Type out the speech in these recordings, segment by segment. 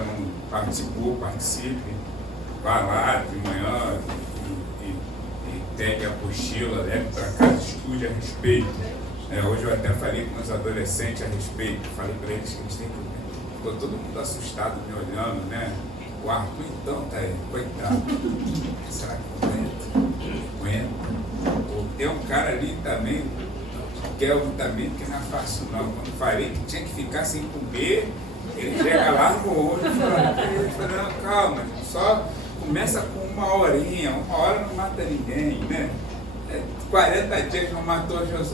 ainda não participou, participe, vá lá de manhã e pegue a apostila, leve para casa, estude a respeito. Hoje eu até falei com os adolescentes a respeito, falei para eles que eles têm que... Ficou todo mundo assustado me olhando, né? O Arthur então tá aí, coitado. Será que aguenta? Tem um cara ali também, Kelvin também, que não é fácil não. Quando falei que tinha que ficar sem comer, ele chega lá no olho e fala, não, calma, só começa com uma horinha, 1 hora não mata ninguém, né? 40 dias não matou Jesus.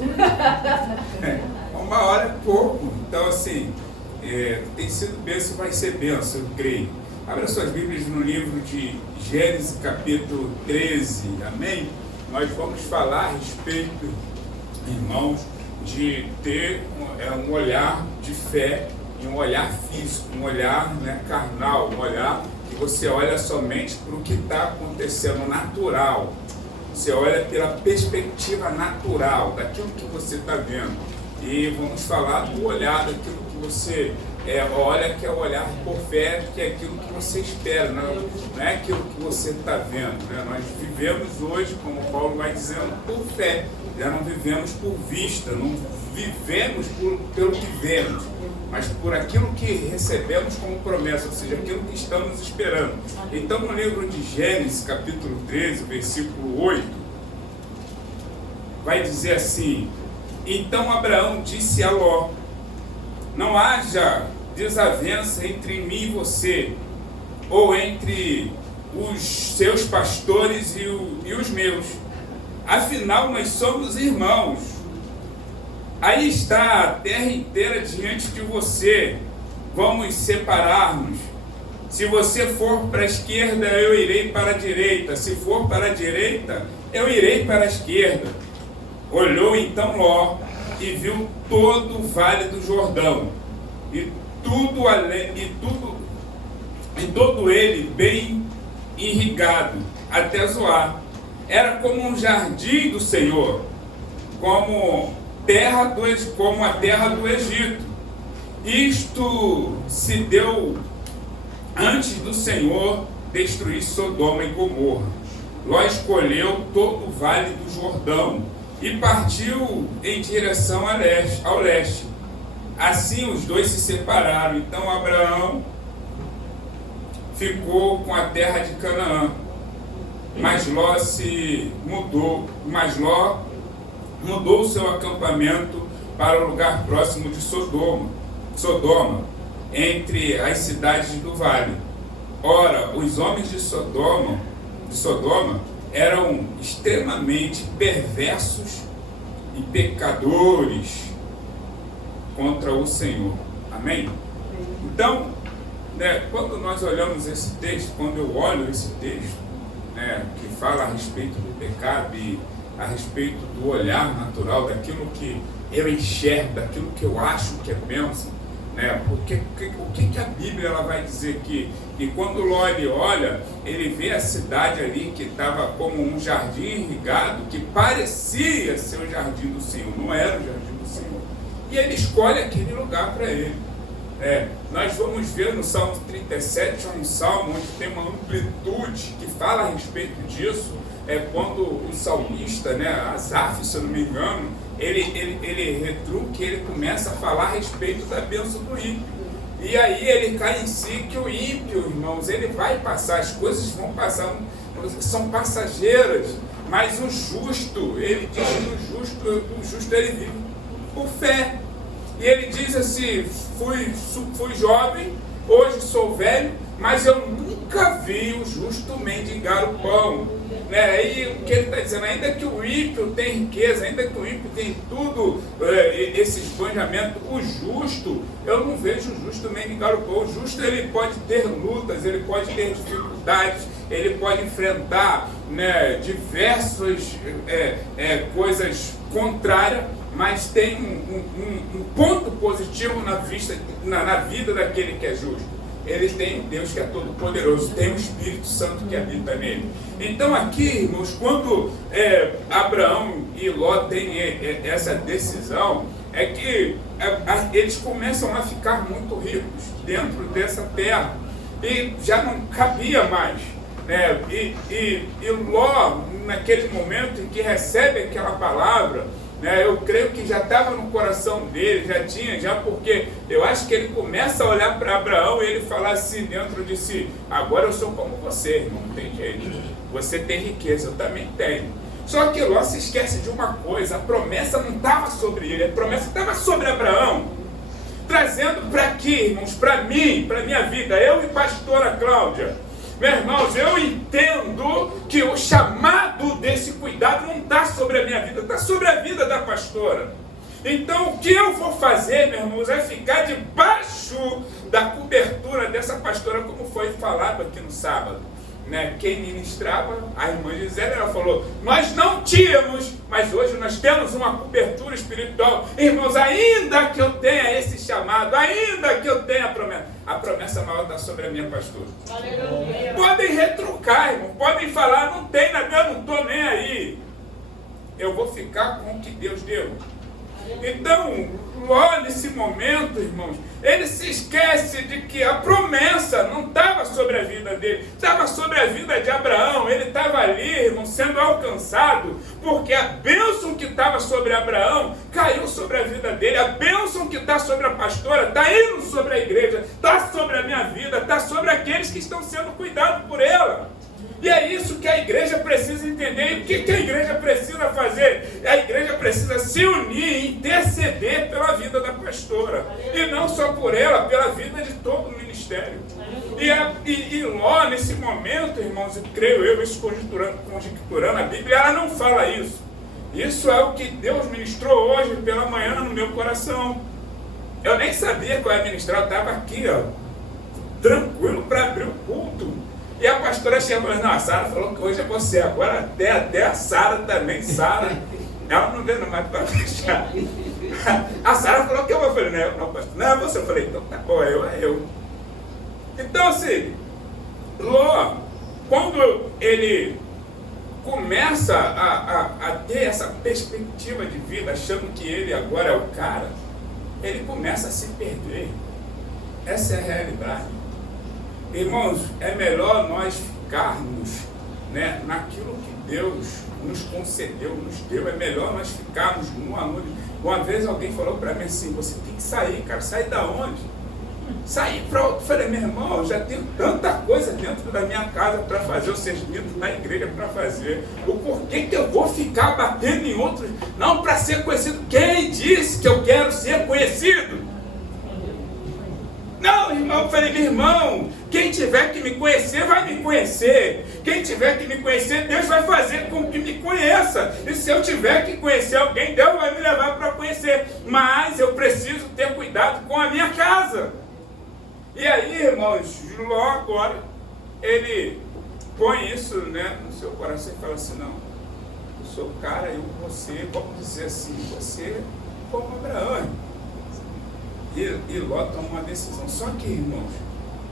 1 hora é pouco. Então, assim, tem sido bênção, vai ser bênção, eu creio. Abra suas Bíblias no livro de Gênesis, capítulo 13, amém? Nós vamos falar a respeito, irmãos, de ter um olhar de fé e um olhar físico, um olhar, né, carnal, um olhar que você olha somente para o que está acontecendo natural. Você olha pela perspectiva natural, daquilo que você está vendo. E vamos falar do olhar daquilo que você olha, que é o olhar por fé, que é aquilo que você espera, não é aquilo que você está vendo, né? Nós vivemos hoje, como Paulo vai dizendo, por fé, já não vivemos por vista, não vivemos pelo que vemos, mas por aquilo que recebemos como promessa, ou seja, aquilo que estamos esperando. Então, no livro de Gênesis, capítulo 13, versículo 8, vai dizer assim: então Abraão disse a Ló, não haja desavença entre mim e você, ou entre os seus pastores e os meus. Afinal, nós somos irmãos. Aí está a terra inteira diante de você. Vamos separar-nos. Se você for para a esquerda, eu irei para a direita. Se for para a direita, eu irei para a esquerda. Olhou então Ló e viu todo o vale do Jordão, e todo ele bem irrigado até Zoar. Era como um jardim do Senhor, como a terra do Egito. Isto se deu antes do Senhor destruir Sodoma e Gomorra. Ló escolheu todo o vale do Jordão e partiu em direção ao leste. Assim os dois se separaram. Então Abraão ficou com a terra de Canaã, mas Ló mudou o seu acampamento para o lugar próximo de Sodoma, entre as cidades do vale. Ora, os homens de Sodoma eram extremamente perversos e pecadores contra o Senhor. Amém? Então, quando nós olhamos esse texto, quando eu olho esse texto, que fala a respeito do pecado e a respeito do olhar natural, daquilo que eu enxergo, daquilo que eu acho que é bênção, porque o que a Bíblia ela vai dizer aqui? E quando Ló olha, ele vê a cidade ali que estava como um jardim irrigado, que parecia ser o jardim do Senhor, não era o jardim do Senhor. E ele escolhe aquele lugar para ele. Nós vamos ver no Salmo 37, um salmo onde tem uma amplitude que fala a respeito disso. Quando o salmista, Asaf, se eu não me engano, ele retruca, ele começa a falar a respeito da bênção do ímpio. E aí ele cai em si que o ímpio, irmãos, ele vai passar, as coisas vão passar, são passageiras, mas o justo, ele diz que o justo ele vive por fé. E ele diz assim: fui jovem, hoje sou velho, mas eu nunca vi o justo mendigar o pão. E o que ele está dizendo, ainda que o ímpio tem riqueza, ainda que o ímpio tem tudo, esse esbanjamento, o justo, eu não vejo o justo mendigar o pão. O justo, ele pode ter lutas, ele pode ter dificuldades, ele pode enfrentar diversas coisas contrárias, mas tem um ponto positivo na vida daquele que é justo. Ele tem um Deus que é todo poderoso, tem o Espírito Santo que habita nele. Então aqui, irmãos, quando Abraão e Ló têm essa decisão, é que eles começam a ficar muito ricos dentro dessa terra. e já não cabia mais. Né? E Ló, naquele momento em que recebe aquela palavra, né, eu creio que já estava no coração dele, porque eu acho que ele começa a olhar para Abraão e ele fala assim dentro de si: agora eu sou como você, irmão, não tem jeito. Você tem riqueza, eu também tenho. Só que Ló se esquece de uma coisa: a promessa não estava sobre ele, a promessa estava sobre Abraão. Trazendo para aqui, irmãos, para mim, para minha vida, eu e pastora Cláudia. Meus irmãos, eu entendo que o chamado desse cuidado não está sobre a minha vida, está sobre a vida da pastora. Então, o que eu vou fazer, meus irmãos, é ficar debaixo da cobertura dessa pastora, como foi falado aqui no sábado. Né? Quem ministrava, a irmã Gisele, ela falou: nós não tínhamos, mas hoje nós temos uma cobertura espiritual. Irmãos, ainda que eu tenha esse chamado, ainda que eu tenha a promessa maior está sobre a minha pastora. Aleluia. Podem retrucar, irmão, podem falar: não tem nada, eu não estou nem aí. Eu vou ficar com o que Deus deu. Então, Ló, nesse momento, irmãos, ele se esquece de que a promessa não estava sobre a vida dele, estava sobre a vida de Abraão. Ele estava ali, irmão, sendo alcançado, porque a bênção que estava sobre Abraão caiu sobre a vida dele. A bênção que está sobre a pastora está indo sobre a igreja, está sobre a minha vida, está sobre aqueles que estão sendo cuidados por ela. E é isso que a igreja precisa entender. E o que a igreja precisa fazer? A igreja precisa se unir e interceder pela vida da pastora. E não só por ela, pela vida de todo o ministério. E Ló, nesse momento, irmãos, creio eu, isso conjecturando a Bíblia, ela não fala isso. Isso é o que Deus ministrou hoje pela manhã no meu coração. Eu nem sabia qual ia ministrar, eu estava aqui, ó, tranquilo para abrir o culto. E a pastora chegou e falou: não, a Sara falou que hoje é você. Agora até a Sara também, Sara, ela não vendo mais para fechar. A Sara falou que eu vou. Eu falei: não, pastor, não é você. Eu falei: então tá bom, é eu. Então assim, Ló, quando ele começa a ter essa perspectiva de vida, achando que ele agora é o cara, ele começa a se perder. Essa é a realidade. Irmãos, é melhor nós ficarmos, né, naquilo que Deus nos concedeu, nos deu. É melhor nós ficarmos no amor. Uma vez alguém falou para mim assim: você tem que sair, cara. Sair da onde? Sair para outro. Eu falei: meu irmão, eu já tenho tanta coisa dentro da minha casa para fazer, ou seja, dentro da igreja para fazer. O porquê que eu vou ficar batendo em outros? Não para ser conhecido. Quem disse que eu quero ser conhecido? Não, irmão, eu falei: meu irmão, quem tiver que me conhecer, vai me conhecer. Quem tiver que me conhecer, Deus vai fazer com que me conheça. E se eu tiver que conhecer alguém, Deus vai me levar para conhecer. Mas eu preciso ter cuidado com a minha casa. E aí, irmãos, Ló agora, ele põe isso, né, no seu coração e fala assim: não, eu sou o cara, você, vamos dizer assim, você como Abraão. E Ló toma uma decisão. Só que, irmãos,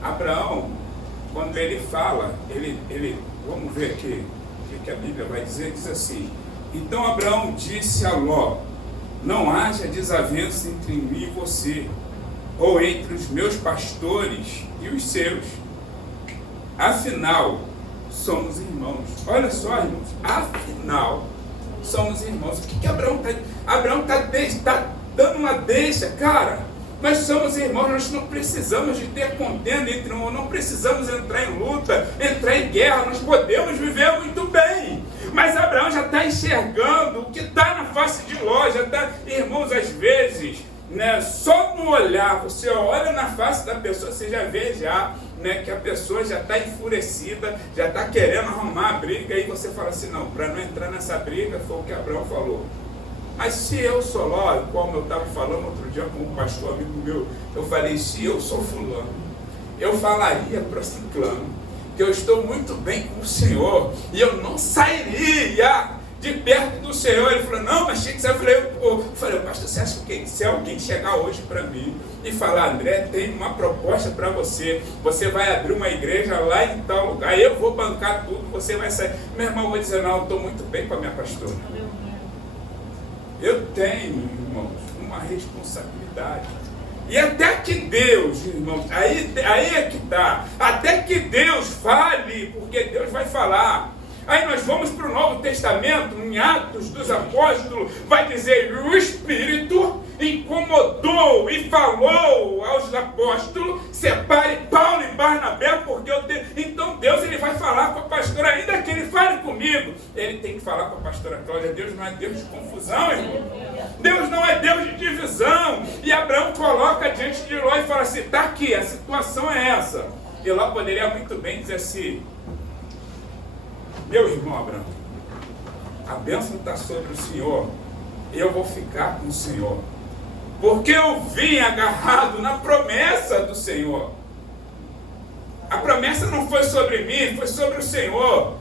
Abraão, quando ele fala, vamos ver aqui o que a Bíblia vai dizer, diz assim: então Abraão disse a Ló: não haja desavença entre mim e você, ou entre os meus pastores e os seus. Afinal, somos irmãos. Olha só, irmãos, afinal, somos irmãos. O que Abraão está? Abraão está dando uma deixa, cara. Nós somos irmãos, nós não precisamos de ter contenda entre um, não precisamos entrar em luta, entrar em guerra, nós podemos viver muito bem. Mas Abraão já está enxergando o que está na face de Ló, já está, irmãos, às vezes, né, só no olhar, você olha na face da pessoa, você já vê né, que a pessoa já está enfurecida, já está querendo arrumar a briga, e você fala assim: não, para não entrar nessa briga, foi o que Abraão falou. Mas se eu sou Ló, como eu estava falando outro dia com um pastor amigo meu, eu falei: se eu sou fulano, eu falaria para ciclano que eu estou muito bem com o Senhor e eu não sairia de perto do Senhor. Ele falou: não, mas tinha que sair. Eu falei: pastor, você acha que se alguém chegar hoje para mim e falar: André, tem uma proposta para você, você vai abrir uma igreja lá em tal lugar, eu vou bancar tudo, você vai sair. Meu irmão, eu vou dizer: não, eu estou muito bem com a minha pastora. Eu tenho, irmãos, uma responsabilidade. E até que Deus, irmãos, aí é que está, até Novo Testamento, em Atos dos Apóstolos, vai dizer: o Espírito incomodou e falou aos apóstolos: separe Paulo e Barnabé, porque eu tenho. Então Deus, ele vai falar com a pastora, ainda que ele fale comigo, ele tem que falar com a pastora Cláudia. Deus não é Deus de confusão, irmão. Deus não é Deus de divisão. E Abraão coloca diante de Ló e fala assim: está aqui, a situação é essa. E Ló poderia muito bem dizer assim: meu irmão Abraão, a bênção está sobre o Senhor, eu vou ficar com o Senhor, porque eu vim agarrado na promessa do Senhor. A promessa não foi sobre mim, foi sobre o Senhor.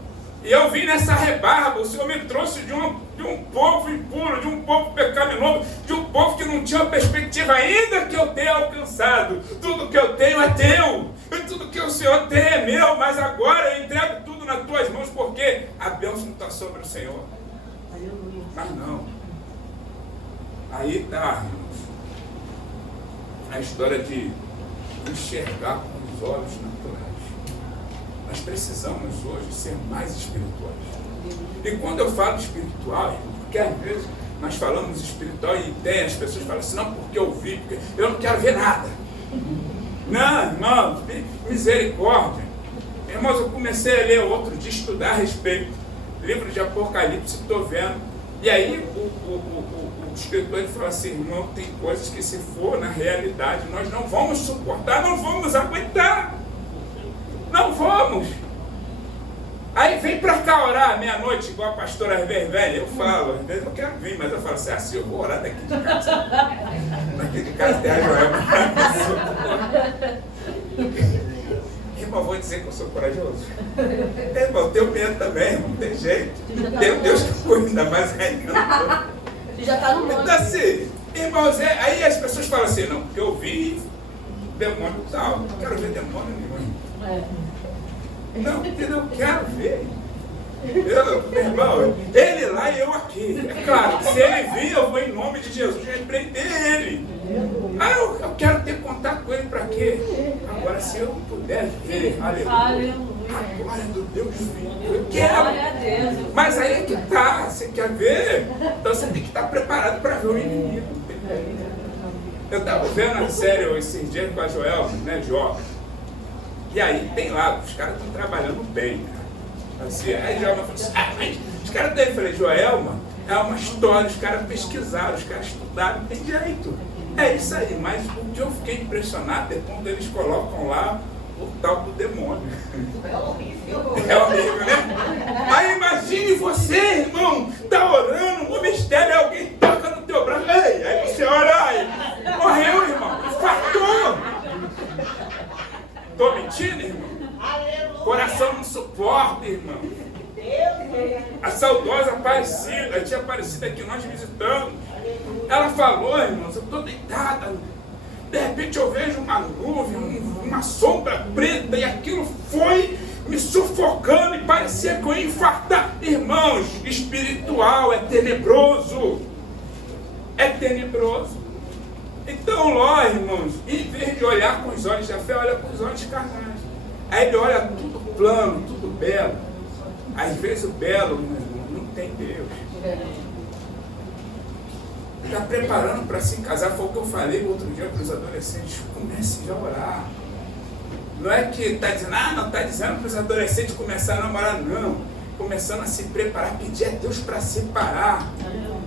E eu vim nessa rebarba. O Senhor me trouxe de um povo impuro, de um povo pecaminoso, de um povo que não tinha perspectiva, ainda que eu tenha alcançado. Tudo que eu tenho é teu, e tudo que o Senhor tem é meu, mas agora eu entrego tudo nas tuas mãos, porque a bênção está sobre o Senhor. Mas não. Aí está, irmãos, a história de enxergar com os olhos naturais. Nós precisamos hoje ser mais espirituais. E quando eu falo espiritual, irmão, porque às vezes nós falamos espiritual e tem, as pessoas falam assim: não, porque eu vi, porque eu não quero ver nada. Não, irmãos, misericórdia. Irmãos, eu comecei a ler outro dia, estudar a respeito, livro de Apocalipse, estou vendo. E aí o escritor, ele fala assim: irmão, tem coisas que, se for na realidade, nós não vamos suportar, não vamos aguentar. Não vamos. Aí vem pra cá orar meia-noite, igual a pastora velha. Eu falo, às vezes eu quero vir, mas eu falo assim: assim, eu vou orar daqui de casa. Daqui de casa tem a Joelma. Irmão, eu vou dizer que eu sou corajoso. Irmão, eu tenho medo também, irmão, não tem jeito. Tem Deus que cuida, mas ainda não. Você já está no mundo. Então assim, irmãos, aí as pessoas falam assim: não, porque eu vi demônio tal, não quero ver demônio nenhum. Não, porque eu não quero ver. Meu irmão, ele lá e eu aqui. É claro, se ele vir, eu vou, em nome de Jesus, repreender ele. Ah, eu quero ter contato com ele para quê? Agora, se eu puder ver, aleluia, a glória do Deus vivo, eu quero. Mas aí é que tá, você quer ver? Então você tem que estar preparado para ver o inimigo. Eu estava vendo a série esses dias com a Joelma, né, Jó. E aí tem lá, os caras estão trabalhando bem, né? Assim, aí Joelma falou assim: mas os caras daí, eu falei: Joelma, é uma história, os caras pesquisaram, os caras estudaram, não tem jeito. É isso aí, mas o que eu fiquei impressionado é quando eles colocam lá o tal do demônio. É horrível. É horrível, né? Aí imagine você, irmão, tá orando, o mistério, alguém toca no teu braço, ei, aí você ora, aí, morreu, irmão, infartou. Tô mentindo, irmão? Coração não suporta, irmão. A saudosa Aparecida, a tia Aparecida que nós visitamos, ela falou: irmãos, eu estou deitada, de repente eu vejo uma nuvem, uma sombra preta, e aquilo foi me sufocando e parecia que eu ia infartar. Irmãos, espiritual é tenebroso. É tenebroso. Então Ló, irmãos, em vez de olhar com os olhos da fé, olha com os olhos carnais. Aí ele olha tudo plano, tudo belo. Às vezes o belo, meu irmão, não tem Deus. Está preparando para se casar, foi o que eu falei outro dia para os adolescentes: comece já a orar. Não é que está dizendo, não está dizendo para os adolescentes começarem a namorar, não. Começando a se preparar, pedir a Deus para separar.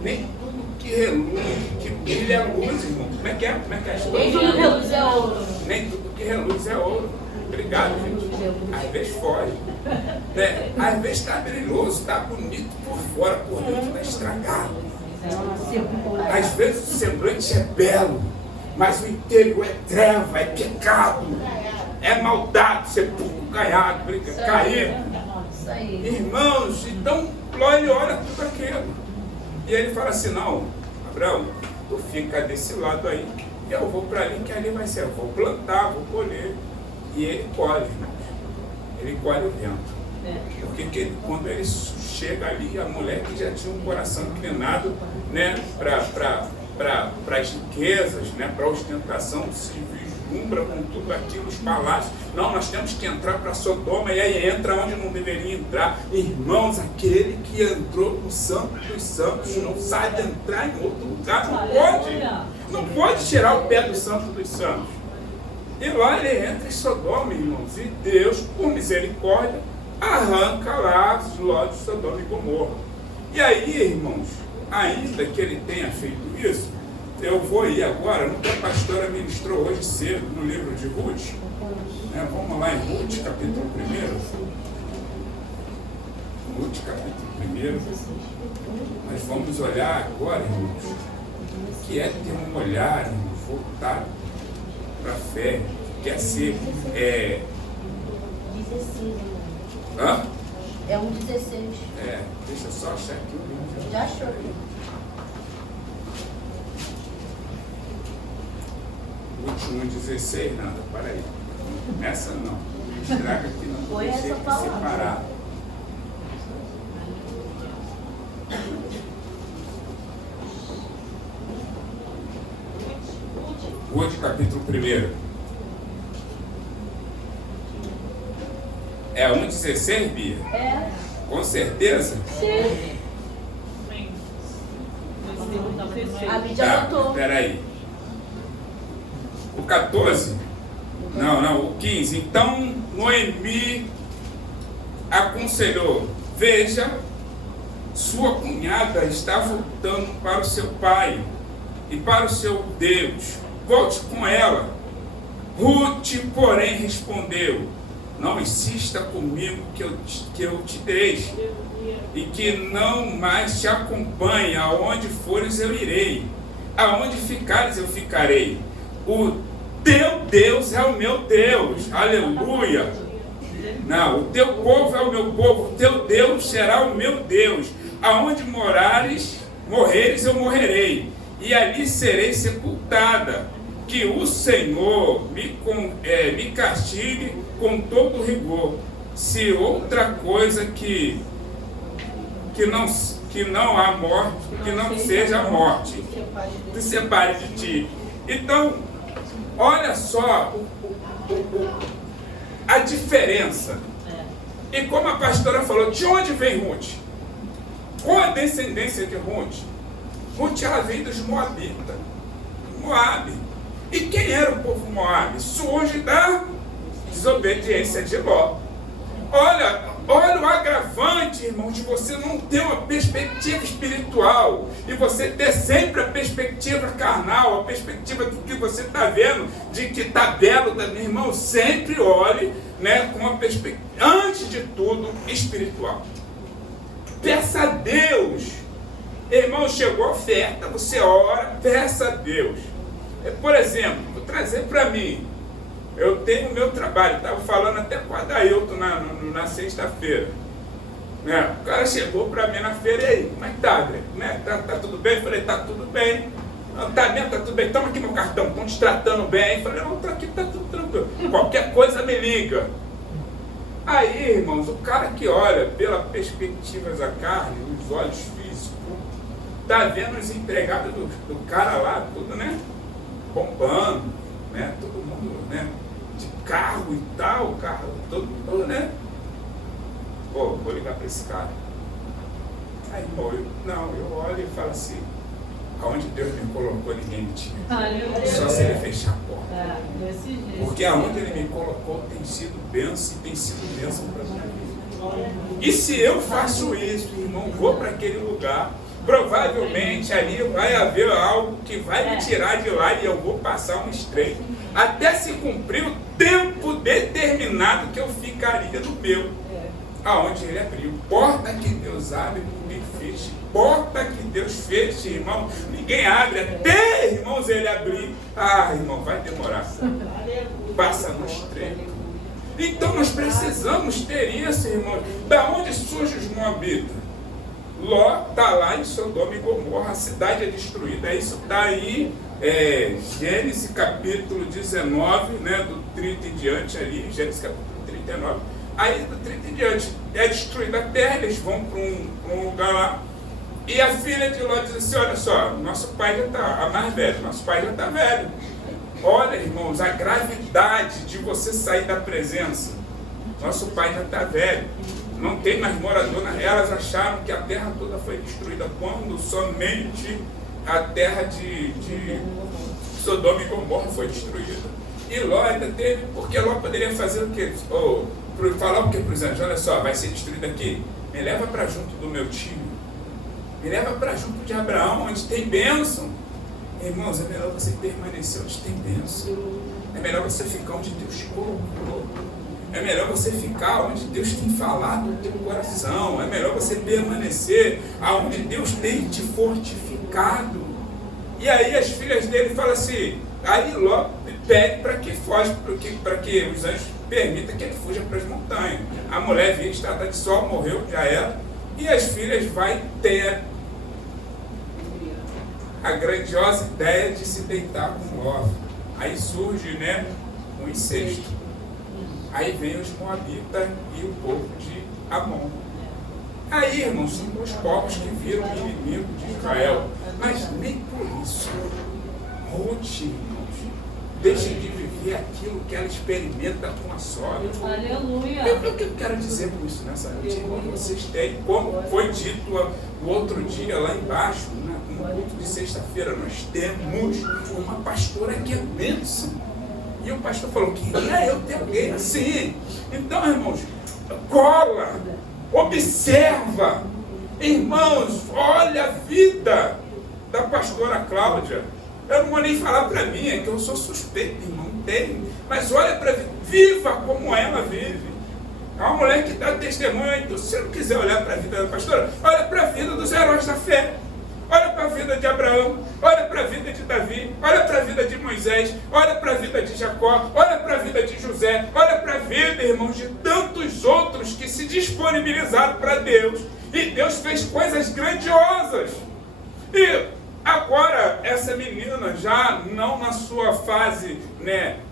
Nem tudo que reluz, que brilha é luz, irmão. Como é que é? Como é que é a história? Nem tudo que reluz é ouro. Nem tudo que reluz é ouro. Obrigado, gente. Às vezes foge. Né? Às vezes está brilhoso, está bonito por fora, por dentro está estragado. Às vezes o semblante é belo, mas o interior é treva, é pecado, é maldade, sepulcro caiado, caído. Irmãos, então Ló, ele olha tudo aquilo. E ele fala assim: não, Abraão, tu fica desse lado aí, e eu vou para ali, que ali vai ser, eu vou plantar, vou colher. E ele colhe, irmãos. Ele colhe o vento. Porque quando ele chega ali, a mulher que já tinha um coração inclinado, né, para as riquezas, né, para a ostentação, se deslumbra com tudo aquilo, os palácios. Não, nós temos que entrar para Sodoma, e aí entra onde não deveria entrar. Irmãos, aquele que entrou no Santo dos Santos não sabe entrar em outro lugar, não pode. Não pode tirar o pé do Santo dos Santos. E lá ele entra em Sodoma, irmãos, e Deus, por misericórdia, arranca lá Ló de Sodoma e Gomorra. E aí, irmãos, ainda que ele tenha feito isso, eu vou ir agora no que a pastora ministrou hoje cedo, no livro de Ruth. Vamos lá em Ruth, capítulo 1. Ruth, capítulo 1. Nós vamos olhar agora, irmãos, o que é ter um olhar, irmãos, voltado para a fé, que quer ser... 16. Hã? É 1,16. Deixa eu só achar aqui o livro. Já achou? Ruth 1,16, nada, para aí. Essa não. Estraga que não Foi essa palavra. separar. Ruth, capítulo 1. É 1,16, Bia? É. Com certeza? Sim. A mídia anotou. Peraí. O 14? Não, o 15. Então Noemi aconselhou: veja, sua cunhada está voltando para o seu pai e para o seu Deus. Volte com ela. Ruth, porém, respondeu: não insista comigo que eu te deixe, e que não mais te acompanhe. Aonde fores eu irei, aonde ficares eu ficarei. O teu Deus é o meu Deus. Aleluia. Não, o teu povo é o meu povo, o teu Deus será o meu Deus. Aonde morreres eu morrerei, e ali serei sepultada. Que o Senhor me castigue com todo rigor, se outra coisa que não há morte, que não seja a morte, te separe de ti. Então, olha só a diferença. E como a pastora falou, de onde vem Ruth? Qual a descendência de Ruth? Ruth, ela veio dos Moabitas. Moabe. E quem era o povo Moabe? Surge da desobediência de Ló. Olha o agravante, irmão, de você não ter uma perspectiva espiritual e você ter sempre a perspectiva carnal, a perspectiva do que você está vendo, de que está belo, meu irmão. Sempre olhe, com uma perspectiva, antes de tudo, espiritual. Peça a Deus. Irmão, chegou a oferta, você ora, peça a Deus. Por exemplo, vou trazer para mim. Eu tenho o meu trabalho, estava falando até com a Dailton na sexta-feira. O cara chegou para mim na feira: e aí, como é que tá, André? Tá tudo bem? Eu falei: tá tudo bem. Tá mesmo, tá tudo bem. Toma aqui meu cartão, estão te tratando bem. Eu falei: não, tá aqui, tá tudo tranquilo. Qualquer coisa me liga. Aí, irmãos, o cara que olha pela perspectiva da carne, os olhos físicos, tá vendo os empregados do cara lá, tudo, bombando, todo mundo, de carro e tal, carro, todo mundo, vou ligar para esse cara. Aí, irmão, eu olho e falo assim: aonde Deus me colocou, ninguém me tira. Só se ele fechar a porta. Porque aonde ele me colocou tem sido bênção, e tem sido bênção para minha vida. E se eu faço isso, irmão, vou para aquele lugar, provavelmente ali vai haver algo que vai me tirar de lá e eu vou passar um estreito, até se cumprir o tempo determinado que eu ficaria no meu, aonde ele abriu. Porta que Deus abre, ninguém fecha. Porta que Deus fecha, irmão, ninguém abre. Até, irmãos, ele abrir, irmão, vai demorar. Passa no estreito. Então nós precisamos ter isso, irmãos. Da onde surgem os moabitas? Ló está lá em Sodoma e Gomorra, a cidade é destruída. Isso está aí, Gênesis capítulo 19, do 30 em diante ali, Gênesis capítulo 39. Aí do 30 em diante é destruída a terra, eles vão para um lugar lá. E a filha de Ló diz assim: olha só, nosso pai já está, a mais velha, nosso pai já está velho. Olha, irmãos, a gravidade de você sair da presença. Nosso pai já está velho, não tem mais morador. Elas acharam que a terra toda foi destruída quando somente a terra de Sodoma e Gomorra foi destruída. E Ló ainda teve, porque Ló poderia fazer o quê? Falar o que para os anjos? Olha só, vai ser destruído aqui, me leva para junto do meu time, me leva para junto de Abraão, onde tem bênção. Irmãos, é melhor você permanecer onde tem bênção, é melhor você ficar onde Deus colocou, é melhor você ficar onde Deus tem falado no teu coração, é melhor você permanecer aonde Deus tem te fortificado. E aí as filhas dele falam assim, aí Ló pede para que foge, para que os anjos permitam que ele fuja para as montanhas. A mulher via estada de sol, morreu, já era, e as filhas vai ter a grandiosa ideia de se deitar com Ló. Aí surge, um incesto. Aí vem os moabitas e o povo de Amon. Aí, irmãos, são dois povos que viram o inimigo de Israel. Mas nem por isso Ruth, irmãos, deixa de viver aquilo que ela experimenta com a sogra. Aleluia. O que eu quero dizer com isso nessa noite? Irmão, vocês têm, como foi dito o outro dia lá embaixo, no culto de sexta-feira, nós temos uma pastora que é bênção. E o pastor falou, queria eu ter alguém assim. Então, irmãos, cola, observa. Irmãos, olha a vida da pastora Cláudia. Eu não vou nem falar para mim, é que eu sou suspeito, irmão, tem. Mas olha para viva como ela vive. É uma mulher que dá testemunho. Então, se você não quiser olhar para a vida da pastora, olha para a vida dos heróis da fé. Olha para a vida de Abraão, olha para a vida de Davi, olha para a vida de Moisés, olha para a vida de Jacó, olha para a vida de José, olha para a vida, irmãos, de tantos outros que se disponibilizaram para Deus. E Deus fez coisas grandiosas. E agora, essa menina, já não na sua fase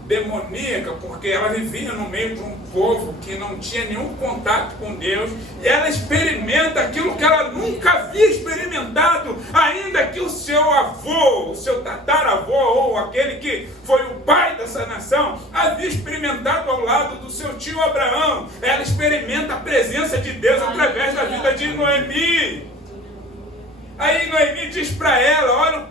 demoníaca, porque ela vivia no meio de um povo que não tinha nenhum contato com Deus, e ela experimenta aquilo que ela nunca havia experimentado, ainda que o seu avô, o seu tataravô, ou aquele que foi o pai dessa nação, havia experimentado ao lado do seu tio Abraão. Ela experimenta a presença de Deus através da vida de Noemi. Aí Noemi diz para ela,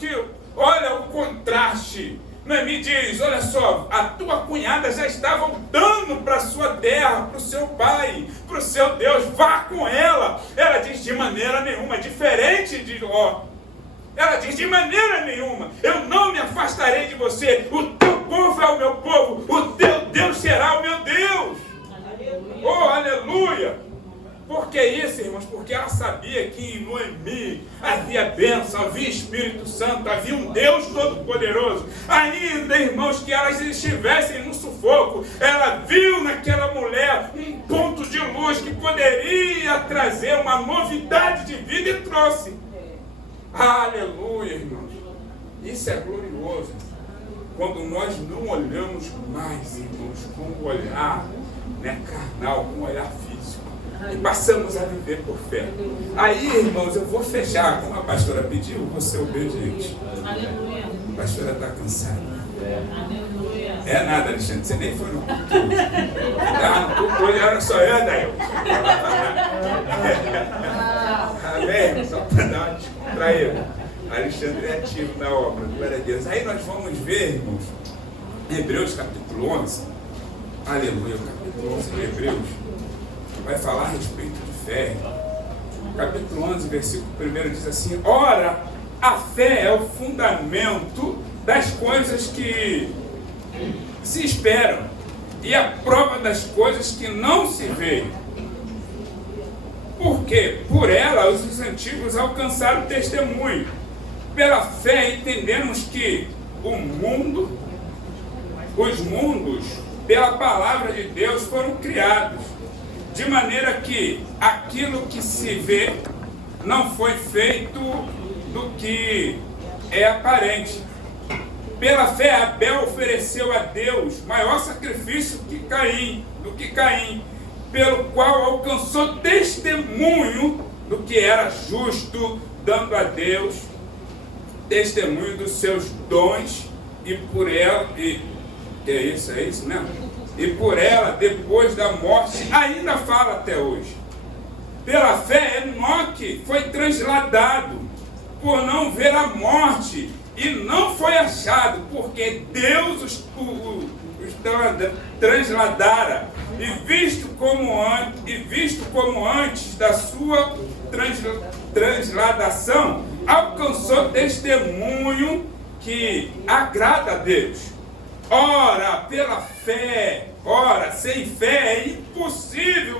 olha o contraste. Noemi diz, olha só, a tua cunhada já está voltando para a sua terra, para o seu pai, para o seu Deus, vá com ela. Ela diz, de maneira nenhuma, diferente de Ló. Ela diz, de maneira nenhuma, eu não me afastarei de você, o teu povo é o meu povo, o teu Deus será o meu Deus. Aleluia. Oh, aleluia! Por que isso, irmãos? Porque ela sabia que em Noemi havia bênção, havia Espírito Santo, havia um Deus Todo-Poderoso. Ainda, irmãos, que elas estivessem no sufoco, ela viu naquela mulher um ponto de luz que poderia trazer uma novidade de vida e trouxe. Aleluia, irmãos. Isso é glorioso. Quando nós não olhamos mais, irmãos, com um olhar carnal, com um olhar físico. E passamos a viver por fé. Aí, irmãos, eu vou fechar. Como a pastora pediu, vou ser obediente. Aleluia. A pastora está cansada. Aleluia. É nada, Alexandre, você nem foi no culto. Estava no culto hoje, era só eu, daí eu. Amém? Só para dar uma descontraída. Alexandre é ativo na obra, glória a Deus. Aí nós vamos ver, irmãos, Hebreus capítulo 11. Aleluia, capítulo 11 de Hebreus. Vai falar a respeito de fé. Capítulo 11, versículo 1 diz assim: ora, a fé é o fundamento das coisas que se esperam e a prova das coisas que não se veem. Porque por ela os antigos alcançaram testemunho. Pela fé entendemos que os mundos, pela palavra de Deus, foram criados, de maneira que aquilo que se vê não foi feito do que é aparente. Pela fé, Abel ofereceu a Deus maior sacrifício do que Caim, pelo qual alcançou testemunho do que era justo, dando a Deus testemunho dos seus dons e por ela, é isso mesmo? E por ela, depois da morte, ainda fala até hoje. Pela fé, Enoque foi transladado por não ver a morte e não foi achado, porque Deus os transladara e visto como antes da sua transladação, alcançou testemunho que agrada a Deus. Ora, pela fé, sem fé é impossível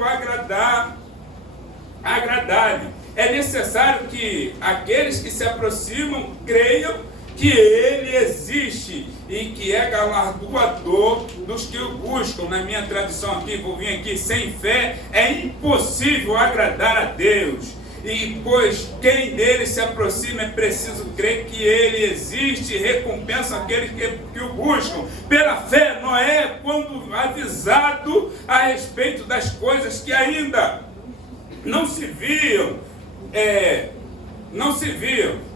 agradar-lhe. É necessário que aqueles que se aproximam creiam que Ele existe e que é galardoador dos que o buscam. Na minha tradução aqui, vou vir aqui, sem fé é impossível agradar a Deus. E pois quem dele se aproxima é preciso crer que Ele existe e recompensa aqueles que o buscam. Pela fé, Noé, quando avisado a respeito das coisas que ainda não se viam,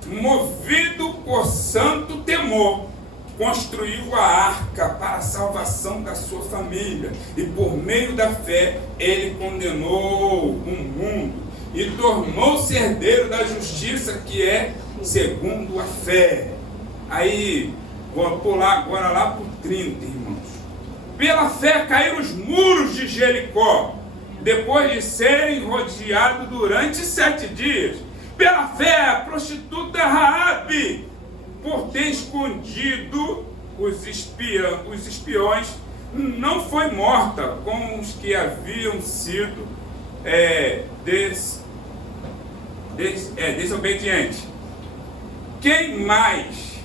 movido por santo temor, construiu a arca para a salvação da sua família, e por meio da fé ele condenou o mundo e tornou-se herdeiro da justiça, que é segundo a fé. Aí, vou pular agora lá para o 30, irmãos. Pela fé caíram os muros de Jericó, depois de serem rodeados durante 7 dias. Pela fé, a prostituta Raabe, por ter escondido os espiões, não foi morta com os que haviam sido desobedientes. Que mais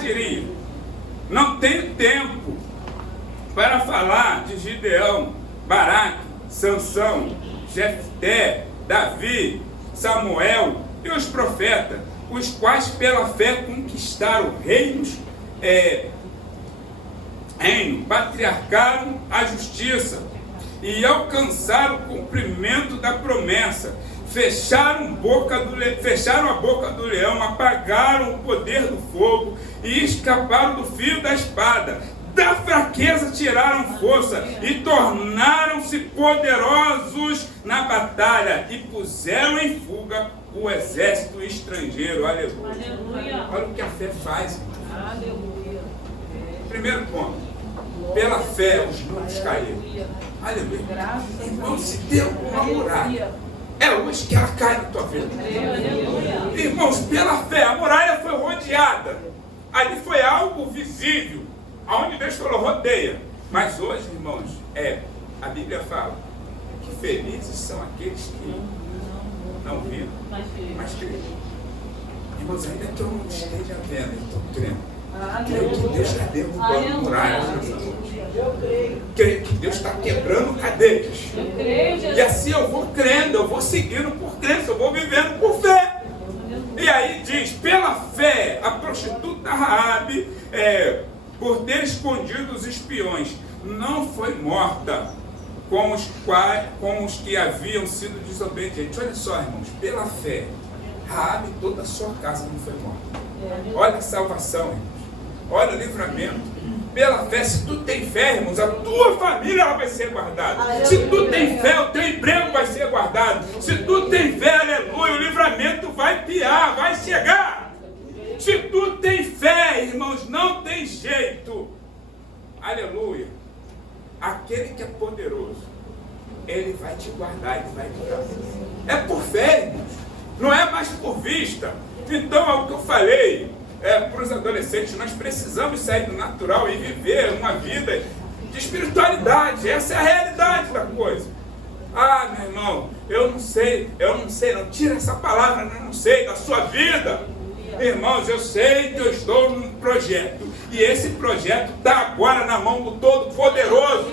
diria? Não tenho tempo para falar de Gideão, Baraque, Sansão, Jefté, Davi, Samuel e os profetas, os quais pela fé conquistaram reinos, patriarcaram a justiça e alcançaram o cumprimento da promessa, fecharam a boca do leão, apagaram o poder do fogo e escaparam do fio da espada. Da fraqueza tiraram força e tornaram-se poderosos na batalha e puseram em fuga o exército estrangeiro. Aleluia. Aleluia. Olha o que a fé faz. Aleluia. Primeiro ponto. Pela fé os muros caíram. Aleluia. Irmão, se tem alguma muralha, é hoje que ela cai na tua vida. Aleluia. Irmãos, pela fé, a muralha foi rodeada. Ali foi algo visível, aonde Deus falou, rodeia. Mas hoje, irmãos, a Bíblia fala que felizes são aqueles que não viram, mas creram. Irmãos, ainda que eu não esteja vendo, eu estou crendo. Creio que Deus está derrubando muralhas nessa noite. Creio que Deus está quebrando cadeias. E assim eu vou crendo, eu vou seguindo por crença, eu vou vivendo por fé. E aí diz, pela fé, a prostituta Raabe, por ter escondido os espiões, não foi morta com os que haviam sido desobedientes. Olha só, irmãos, pela fé, Raabe, toda a sua casa não foi morta. Olha a salvação, irmãos. Olha o livramento. Pela fé, se tu tem fé, irmãos, a tua família ela vai ser guardada. Se tu tem fé, o teu emprego vai ser guardado. Se tu tem fé, aleluia, o livramento vai piar, vai chegar. Se tu tem fé, irmãos, não tem jeito. Aleluia. Aquele que é poderoso, ele vai te guardar, ele vai te dar. É por fé, irmãos. Não é mais por vista. Então, é o que eu falei para os adolescentes, nós precisamos sair do natural e viver uma vida de espiritualidade. Essa é a realidade da coisa. Ah, meu irmão, eu não sei, não. Tira essa palavra, não sei, da sua vida. Irmãos, eu sei que eu estou num projeto. E esse projeto está agora na mão do Todo-Poderoso.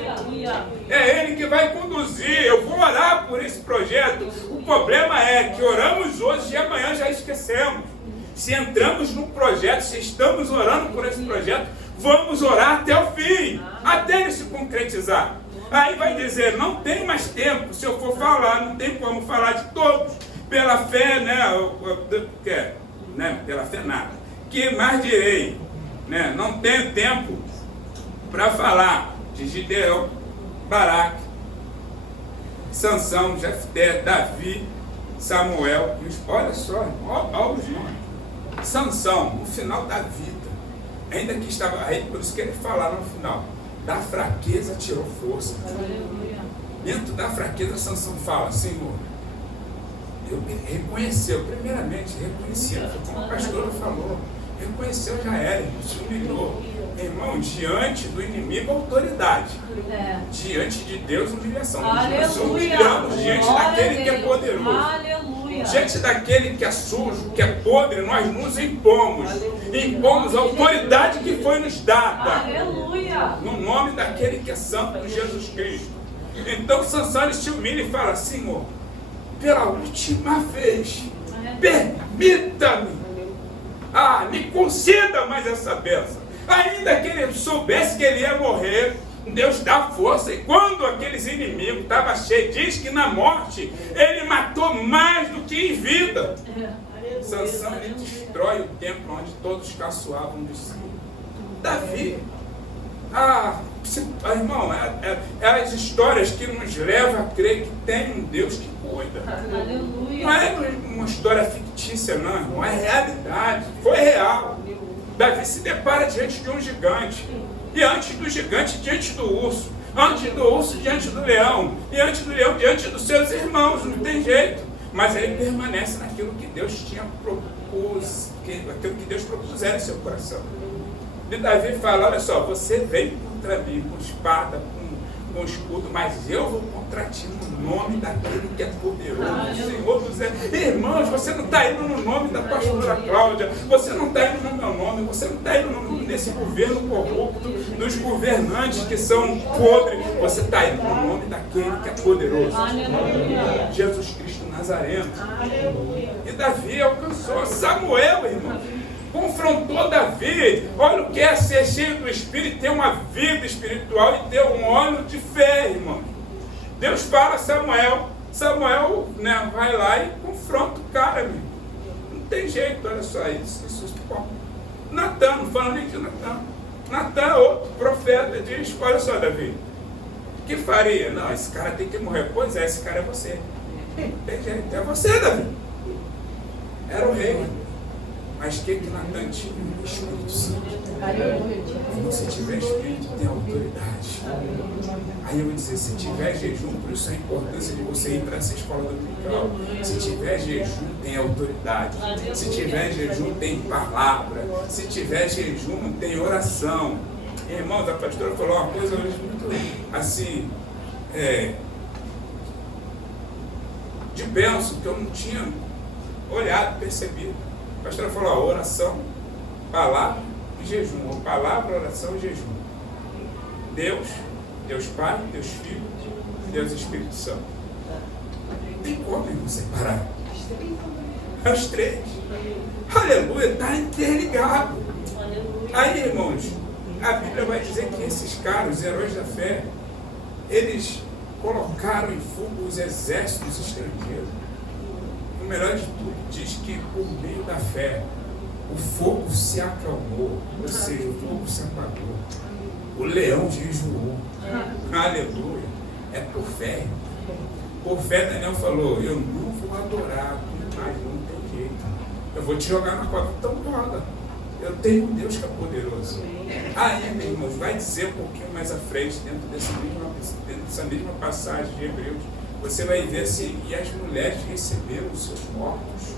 É Ele que vai conduzir. Eu vou orar por esse projeto. O problema é que oramos hoje e amanhã já esquecemos. Se entramos no projeto, se estamos orando por esse projeto, vamos orar até o fim, até ele se concretizar. Aí vai dizer, não tem mais tempo, se eu for falar, não tem como falar de todos. Pela fé, pela fé nada. Que mais direi? Né? Não tenho tempo para falar de Gideão, Baraque, Sansão, Jefté, Davi, Samuel. Olha só, olha os nomes. Sansão, no final da vida, ainda que estava aí, por isso que ele fala no final, da fraqueza tirou força. Aleluia. Dentro da fraqueza, Sansão fala: Senhor, eu reconheceu, primeiramente, reconheceu, como a pastora falou, reconheceu, já era, ele se humilhou. Irmão, diante do inimigo, autoridade. Diante de Deus, humilhação. Nós somos humilhados diante daquele que é poderoso. Aleluia. Diante daquele que é sujo, que é podre, nós nos impomos. Impomos a autoridade que foi nos dada. Aleluia. No nome daquele que é santo, Jesus Cristo. Então Sansão ele se humilha e fala: Senhor, pela última vez, permita-me, me conceda mais essa bênção. Ainda que ele soubesse que ele ia morrer, Deus dá força. E quando aqueles inimigos estavam cheios, diz que na morte ele matou mais do que em vida. Sansão ele destrói o templo onde todos caçoavam de si. Davi, irmão, as histórias que nos levam a crer que tem um Deus que cuida. Aleluia. Não é uma história fictícia, não, irmão, é realidade, foi real. Davi se depara diante de um gigante, e antes do gigante, diante do urso, antes do urso, diante do leão, e antes do leão, diante dos seus irmãos, não tem jeito. Mas ele permanece naquilo que Deus tinha propus, aquilo que Deus propusera em seu coração. E Davi fala: olha só, você veio contra mim com espada, com escudo, mas eu vou contra ti no nome daquele que é poderoso, Senhor dos Exércitos. Irmãos, você não está indo no nome da pastora Cláudia, você não está indo no meu nome, você não está indo nesse governo corrupto, dos governantes que são podres, você está indo no nome daquele que é poderoso. Aleluia. Jesus Cristo Nazareno. Aleluia. E Davi alcançou Samuel, irmão. Confrontou Davi. Olha o que é ser cheio do Espírito, ter uma vida espiritual e ter um óleo de fé, irmão. Deus fala a Samuel. Samuel, né, vai lá e confronta o cara, meu. Não tem jeito, olha só isso. Natan, não fala nem de Natan. Natan, outro profeta, diz: olha só, Davi, o que faria? Não, esse cara tem que morrer. Pois é, esse cara é você. Não tem jeito, é você, Davi. Era o rei. Mas o que Natan tinha? O Espírito Santo. E se tiver Espírito, tem autoridade. Aí eu vou dizer: se tiver jejum, por isso a importância de você ir para essa escola dominical. Se tiver jejum, tem autoridade. Se tiver jejum, tem palavra. Se tiver jejum, tem oração. Irmãos, a pastora falou uma coisa hoje muito assim, de bênção, que eu não tinha olhado, percebido. A pastora falou: oração, palavra e jejum. Ou palavra, oração e jejum. Deus Pai, Deus Filho, Deus Espírito Santo. Não tem como irmão separar. É os três. Aleluia, está interligado. Aí, irmãos, a Bíblia vai dizer que esses caras, os heróis da fé, eles colocaram em fuga os exércitos estrangeiros. O melhor de tudo, diz que por meio da fé, o fogo se acalmou, ou seja, o fogo se apagou. O leão jejuou. Aleluia. É por fé. Por fé, Daniel falou: eu não vou adorar, mas não tem jeito. Eu vou te jogar na cova. Então joga. Eu tenho um Deus que é poderoso. Aí, meus irmãos, vai dizer um pouquinho mais à frente, dentro dessa mesma passagem de Hebreus, você vai ver assim: e as mulheres receberam os seus mortos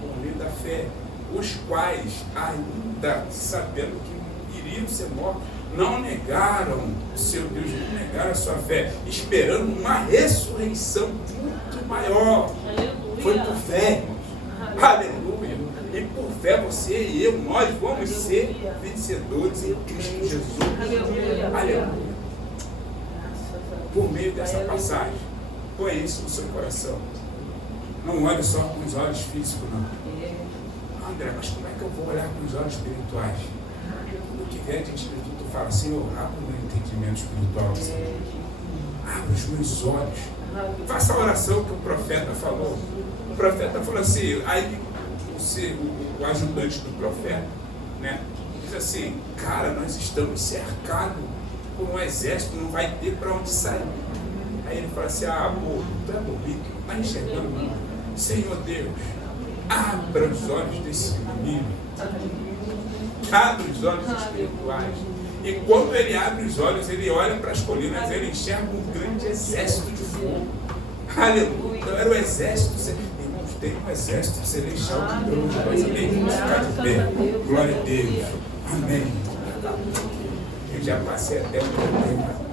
por meio da fé, os quais, ainda sabendo que iriam ser mortos, não negaram o seu Deus, não negaram a sua fé, esperando uma ressurreição muito maior. Aleluia. Foi por fé, irmãos. Aleluia. E por fé você e eu, nós vamos ser vencedores em Cristo Jesus. Aleluia. Aleluia. Por meio dessa passagem, põe isso no seu coração. Não olhe só com os olhos físicos, não. André, mas como é que eu vou olhar com os olhos espirituais? Tudo que vier de espírito, tu fala: Senhor, abre o meu entendimento espiritual. Senhor. Abre os meus olhos. Faça a oração que o profeta falou. O profeta falou assim: aí o ajudante do profeta, né? Diz assim, cara, nós estamos cercados por um exército, não vai ter para onde sair. Aí ele fala assim, pô, tu é bonito, não está enxergando não. Senhor Deus, abra os olhos desse menino. Abre os olhos espirituais. E quando ele abre os olhos, ele olha para as colinas, ele enxerga um grande exército de fogo. Aleluia. Então era o exército. Irmãos, tem um exército celestial que Deus vai saber. Vamos ficar de pé. Glória a Deus. Amém. Eu já passei até o meu tempo.